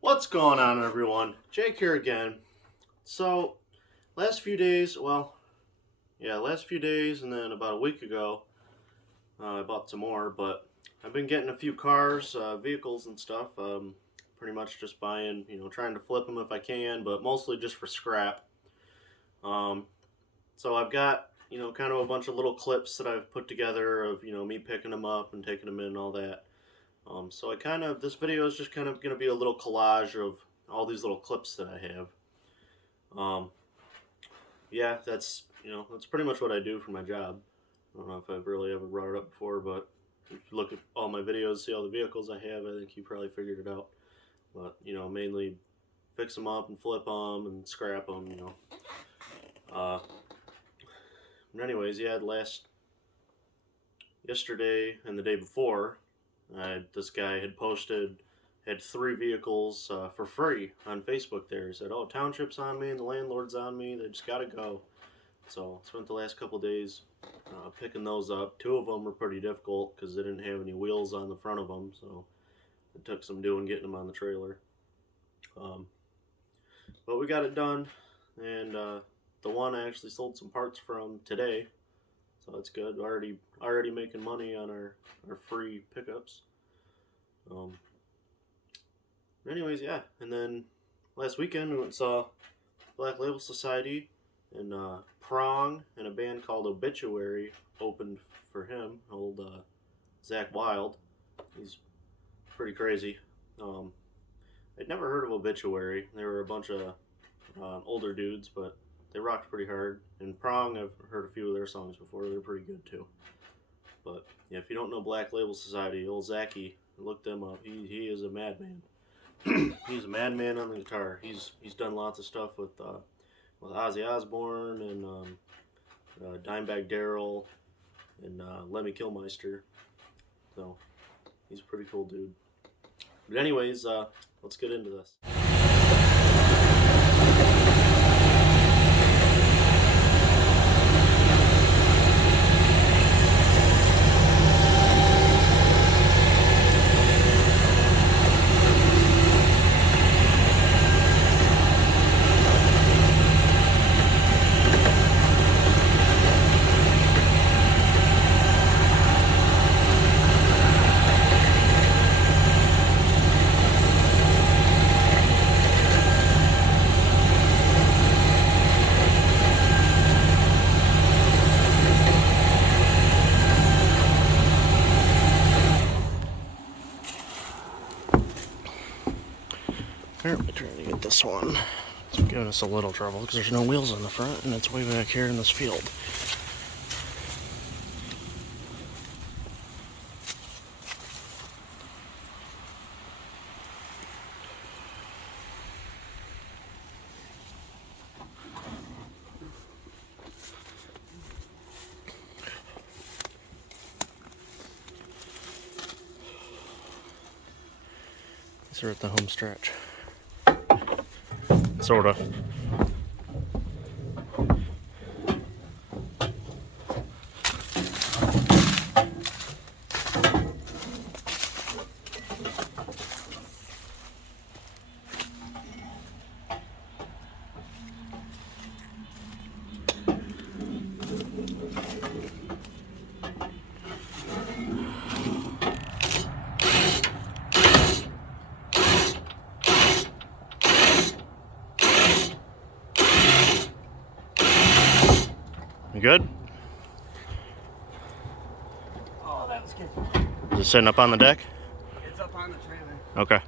What's going on, everyone? Jake here again. So, last few days, last few days, and then about a week ago, I bought some more, but I've been getting a few cars, vehicles, and stuff. Pretty much just buying, trying to flip them if I can, but mostly just for scrap. Um, so I've got, kind of a bunch of little clips that I've put together of, me picking them up and taking them in and all that. This video is just kind of going to be a little collage of all these little clips that I have. Um, yeah, that's pretty much what I do for my job. I don't know if I've really ever brought it up before, but if you look at all my videos, see all the vehicles I have, I think you probably figured it out. But, mainly fix them up and flip them and scrap them. Uh, but anyways, yeah, yesterday and the day before, this guy had 3 vehicles for free on Facebook there. He said, "Oh, township's on me and the landlord's on me. They just got to go." So I spent the last couple days picking those up. 2 of them were pretty difficult because they didn't have any wheels on the front of them. So it took some doing getting them on the trailer. But we got it done. And the one I actually sold some parts from today. So that's good. Already making money on our free pickups. Anyways, yeah. And then last weekend we went and saw Black Label Society, and Prong and a band called Obituary opened for him, old Zach Wild. He's pretty crazy. I'd never heard of Obituary. They were a bunch of older dudes, but they rocked pretty hard. And Prong, I've heard a few of their songs before. They're pretty good too. But yeah, if you don't know Black Label Society, old Zachy, look them up. He is a madman. He's a madman on the guitar. He's done lots of stuff with Ozzy Osbourne and Dimebag Darrell and Lemmy Kilmister. So he's a pretty cool dude. But anyways, let's get into this. Apparently trying to get this one. It's giving us a little trouble because there's no wheels on the front and it's way back here in this field. These are at the home stretch. Sorta. You good? Oh, that was good. Is it sitting up on the deck? It's up on the trailer. Okay.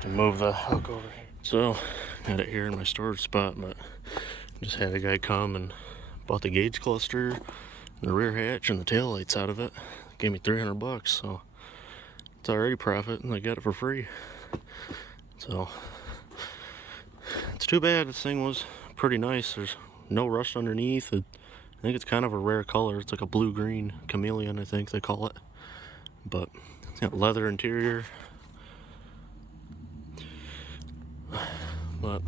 To move the hook over here. So, had it here in my storage spot, but just had a guy come and bought the gauge cluster, the rear hatch, and the tail lights out of it. Gave me $300, so it's already profit, and I got it for free. So it's too bad. This thing was pretty nice. There's no rust underneath. think it's kind of a rare color. It's like a blue-green chameleon, I think they call it. But it's got leather interior. But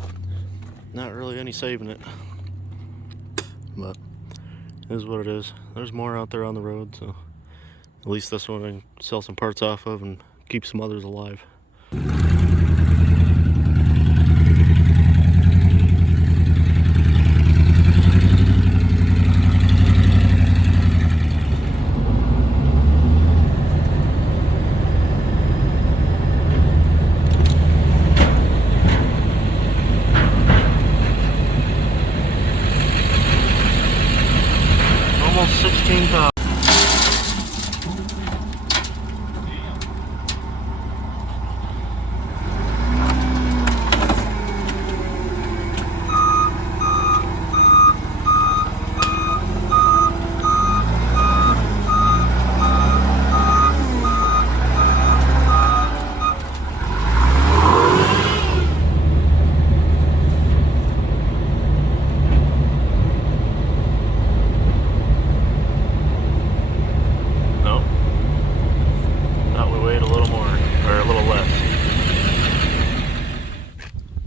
not really any saving it. But it is what it is. There's more out there on the road, so at least this one I can sell some parts off of and keep some others alive. Almost 16,000.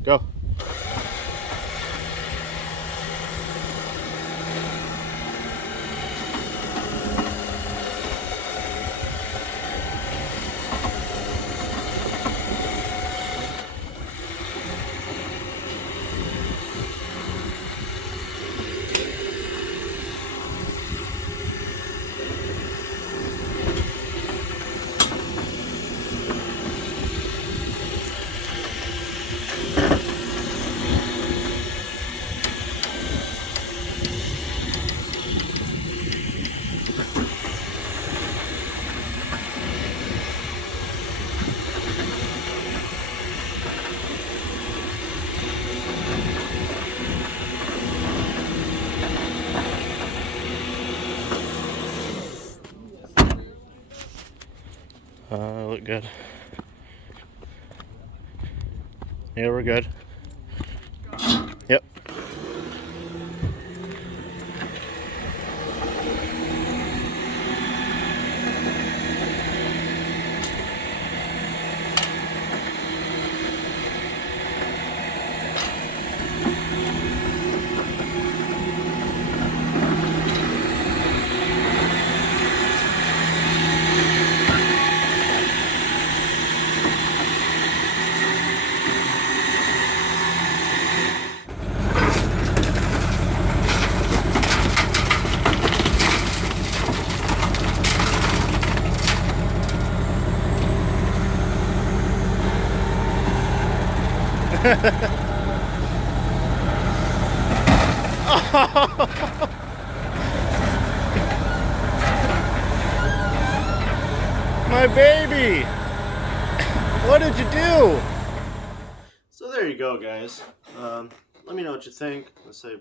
Go. Look good. Yeah, we're good. Yep. My baby! What did you do? So there you go, guys. Let me know what you think. I say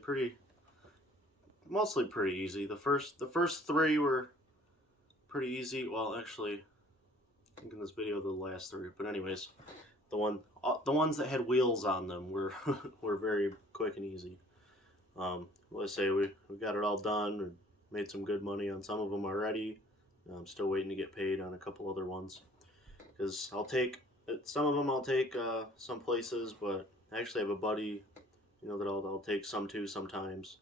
mostly pretty easy. The first three were pretty easy. Well, actually, I think in this video the last three. But anyways, the ones that had wheels on them were were very quick and easy. Let's say we got it all done. We made some good money on some of them already. I'm still waiting to get paid on a couple other ones. Because I'll take some of them. I'll take some places, but I actually have a buddy, you know, that I'll take some to sometimes.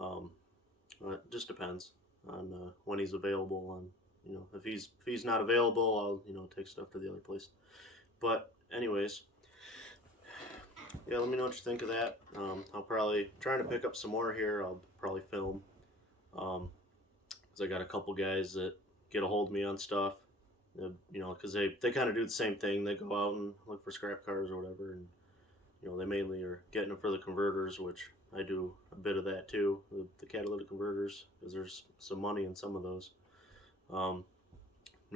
It just depends on when he's available. On, you know, if he's not available, I'll take stuff to the other place. But anyways, yeah, let me know what you think of that. I'll probably trying to pick up some more here. I'll probably film, because I got a couple guys that get a hold of me on stuff. You know, because they kind of do the same thing. They go out and look for scrap cars or whatever, and you know, they mainly are getting them for the converters, which I do a bit of that too, the catalytic converters, because there's some money in some of those. But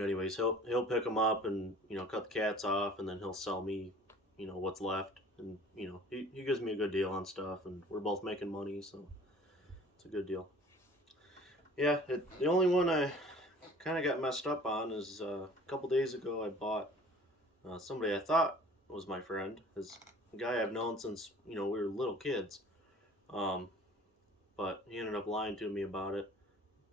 anyways, he'll pick them up and, you know, cut the cats off, and then he'll sell me, you know, what's left, and you know, he gives me a good deal on stuff, and we're both making money, so it's a good deal. Yeah, the only one I kind of got messed up on is a couple days ago I bought somebody I thought was my friend. This guy I've known since, you know, we were little kids. But but he ended up lying to me about it.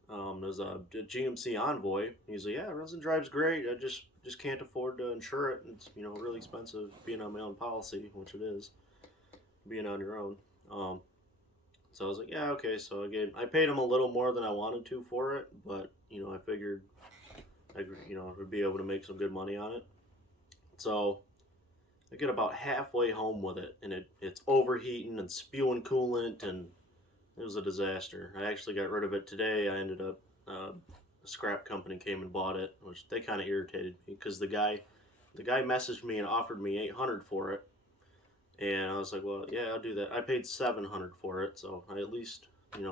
There's a GMC Envoy. He's like, yeah, runs and drives great. I just can't afford to insure it. It's really expensive being on my own policy, which it is, being on your own. So I was like, yeah, okay. So I paid him a little more than I wanted to for it, but I figured I would be able to make some good money on it. So I get about halfway home with it, and it's overheating and spewing coolant, and it was a disaster. I actually got rid of it today. I ended up a scrap company came and bought it, which they kind of irritated me because the guy messaged me and offered me $800 for it, and I was like, well, yeah, I'll do that. I paid $700 for it, so I at least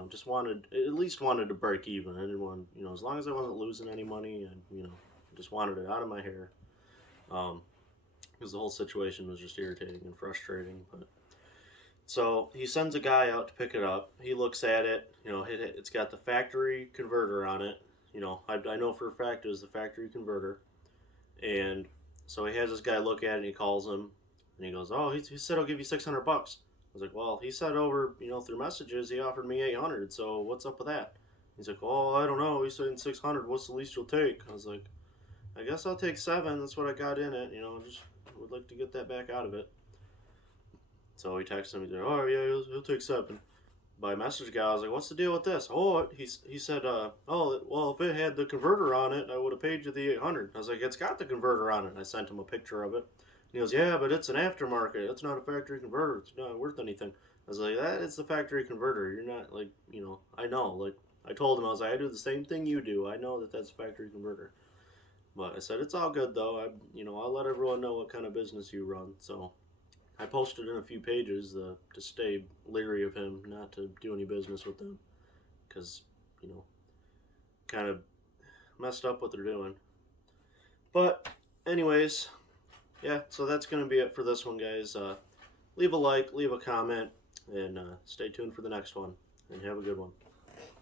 just wanted to break even. I didn't want as long as I wasn't losing any money, and just wanted it out of my hair. Because the whole situation was just irritating and frustrating. But so he sends a guy out to pick it up. He looks at it. It's got the factory converter on it. I know for a fact it was the factory converter. And so he has this guy look at it, and he calls him, and he goes, "Oh, he said he'll give you $600." I was like, "Well, he said over through messages he offered me $800. So what's up with that?" He's like, "Oh, I don't know. He's saying $600. What's the least you'll take?" I was like, "I guess I'll take $7. That's what I got in it. Just would like to get that back out of it." So he texted me, "Oh yeah, he'll take $7." By message guy, I was like, "What's the deal with this?" Oh, he said, "Oh, well, if it had the converter on it, I would have paid you the $800." I was like, "It's got the converter on it." And I sent him a picture of it. And he goes, "Yeah, but it's an aftermarket. It's not a factory converter. It's not worth anything." I was like, "That is the factory converter. You're not like, I know." Like I told him, I was like, "I do the same thing you do. I know that's a factory converter." But I said, "It's all good though. I'll let everyone know what kind of business you run." So I posted in a few pages to stay leery of him, not to do any business with them, because kind of messed up what they're doing. But anyways, yeah. So that's gonna be it for this one, guys. Leave a like, leave a comment, and stay tuned for the next one. And have a good one.